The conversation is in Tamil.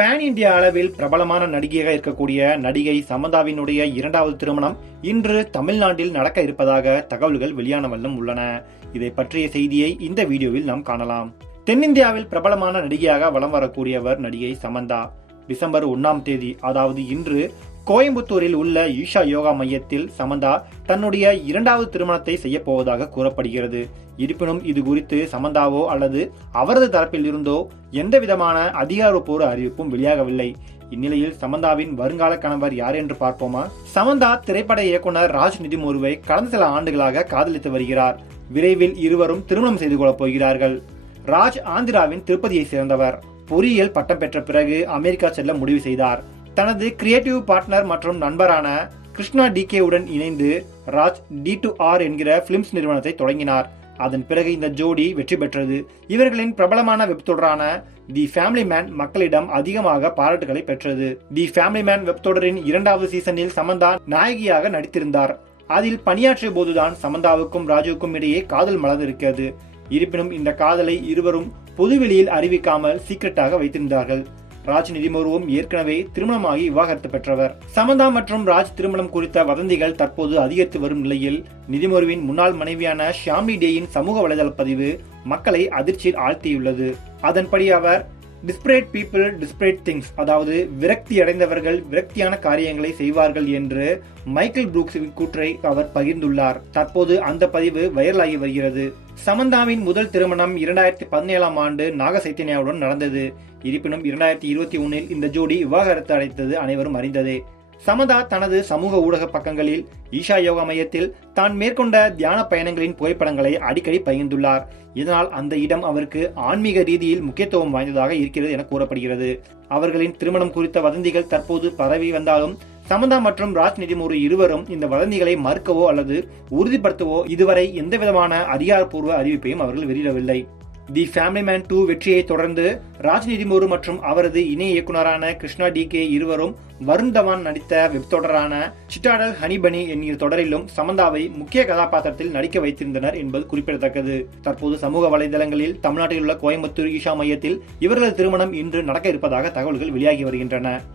பேன் இந்தியா அளவில் பிரபலமான நடிகையாக இருக்கக்கூடிய நடிகை சமந்தாவினுடைய இரண்டாவது திருமணம் இன்று தமிழ்நாட்டில் நடக்க இருப்பதாக தகவல்கள் வெளியான வண்ணம் உள்ளன. இதை பற்றிய செய்தியை இந்த வீடியோவில் நாம் காணலாம். தென்னிந்தியாவில் பிரபலமான நடிகையாக வலம் வரக்கூடியவர் நடிகை சமந்தா. டிசம்பர் ஒன்னாம் தேதி அதாவது இன்று கோயம்புத்தூரில் உள்ள ஈஷா யோகா மையத்தில் சமந்தா தன்னுடைய இரண்டாவது திருமணத்தை செய்யப்போவதாக கூறப்படுகிறது. இருப்பினும் இது குறித்து சமந்தாவோ அல்லது அவரது தரப்பில் இருந்தோ எந்த விதமான அதிகாரப்பூர்வ அறிவிப்பும் வெளியாகவில்லை. இந்நிலையில் சமந்தாவின் வருங்கால கணவர் யார் என்று பார்ப்போமா? சமந்தா திரைப்பட இயக்குனர் ராஜ் நிதிமுருவை கடந்த சில ஆண்டுகளாக காதலித்து வருகிறார். விரைவில் இருவரும் திருமணம் செய்து கொள்ளப் போகிறார்கள். ராஜ் ஆந்திராவின் திருப்பதியை சேர்ந்தவர். பொறியியல் பட்டம் பெற்ற பிறகு அமெரிக்கா செல்ல முடிவு செய்தார். தனது கிரியேட்டிவ் பார்ட்னர் மற்றும் நண்பரான கிருஷ்ணா டிகே உடன் இணைந்து ராஜ் டி டு ஆர் என்கிற பிலிம்ஸ் நிறுவனத்தை தொடங்கினார். அதன் பிறகு இந்த ஜோடி வெற்றி பெற்றது. இவர்களின் பிரபலமான வெப்தொடரான தி ஃபேமிலி மேன் மக்களிடம் அதிகமாக பாராட்டுகளை பெற்றது. தி ஃபேமிலி மேன் வெப்தொடரின் இரண்டாவது சீசனில் சமந்தா நாயகியாக நடித்திருந்தார். அதில் பணியாற்றிய போதுதான் சமந்தாவுக்கும் ராஜுவுக்கும் இடையே காதல் மலர்ந்திருக்கிறது. இருப்பினும் இந்த காதலை இருவரும் பொதுவெளியில் அறிவிக்காமல் சீக்கிரட்டாக வைத்திருந்தார்கள். ராஜ் நிதிமுருவும் ஏற்கனவே திருமணமாகி விவாகரத்து பெற்றவர். சமந்தா மற்றும் ராஜ் திருமணம் குறித்த வதந்திகள் தற்போது அதிகரித்து வரும் நிலையில் நிதிமுருவின் முன்னாள் மனைவியான ஷாம்லி டேயின் சமூக வலைதள பதிவு மக்களை அதிர்ச்சியில் ஆழ்த்தியுள்ளது. அதன்படி அவர் டிஸ்பிரேட் பீப்புள் டிஸ்பிரேட் திங்ஸ் அதாவது விரக்தி அடைந்தவர்கள் விரக்தியான காரியங்களை செய்வார்கள் என்று மைக்கேல் புரூக்ஸின் கூற்றை அவர் பகிர்ந்துள்ளார். தற்போது அந்த பதிவு வைரலாகி வருகிறது. சமந்தாவின் முதல் திருமணம் இரண்டாயிரத்தி பதினேழாம் ஆண்டு நாக சைத்தன்யாவுடன் நடந்தது. இருப்பினும் இரண்டாயிரத்தி இருபத்தி ஒன்னில் இந்த ஜோடி விவாகரத்து அடைத்தது அனைவரும் அறிந்ததே. சமந்தா தனது சமூக ஊடக பக்கங்களில் ஈஷா யோகா மையத்தில் தான் மேற்கொண்ட தியான பயணங்களின் புகைப்படங்களை அடிக்கடி பகிர்ந்துள்ளார். இதனால் அந்த இடம் அவருக்கு ஆன்மீக ரீதியில் முக்கியத்துவம் வாய்ந்ததாக இருக்கிறது என கூறப்படுகிறது. அவர்களின் திருமணம் குறித்த வதந்திகள் தற்போது பரவி வந்தாலும் சமந்தா மற்றும் ராஜ் நிதிமுரு இருவரும் இந்த வதந்திகளை மறுக்கவோ அல்லது உறுதிப்படுத்தவோ இதுவரை எந்தவிதமான அதிகாரப்பூர்வ அறிவிப்பையும் அவர்கள் வெளியிடவில்லை. தி ஃபேமிலி மேன் டூ வெற்றியை தொடர்ந்து ராஜ் நிதிமுரு மற்றும் அவரது இணை இயக்குனரான கிருஷ்ணா டி கே இருவரும் வருண் தவான் நடித்த வெப் தொடரான சிட்டாடல் ஹனிபனி என்கிற தொடரிலும் சமந்தாவை முக்கிய கதாபாத்திரத்தில் நடிக்க வைத்திருந்தனர் என்பது குறிப்பிடத்தக்கது. தற்போது சமூக வலைதளங்களில் தமிழ்நாட்டில் உள்ள கோயம்புத்தூர் ஈஷா மையத்தில் இவர்களது திருமணம் இன்று நடக்க இருப்பதாக தகவல்கள் வெளியாகி வருகின்றன.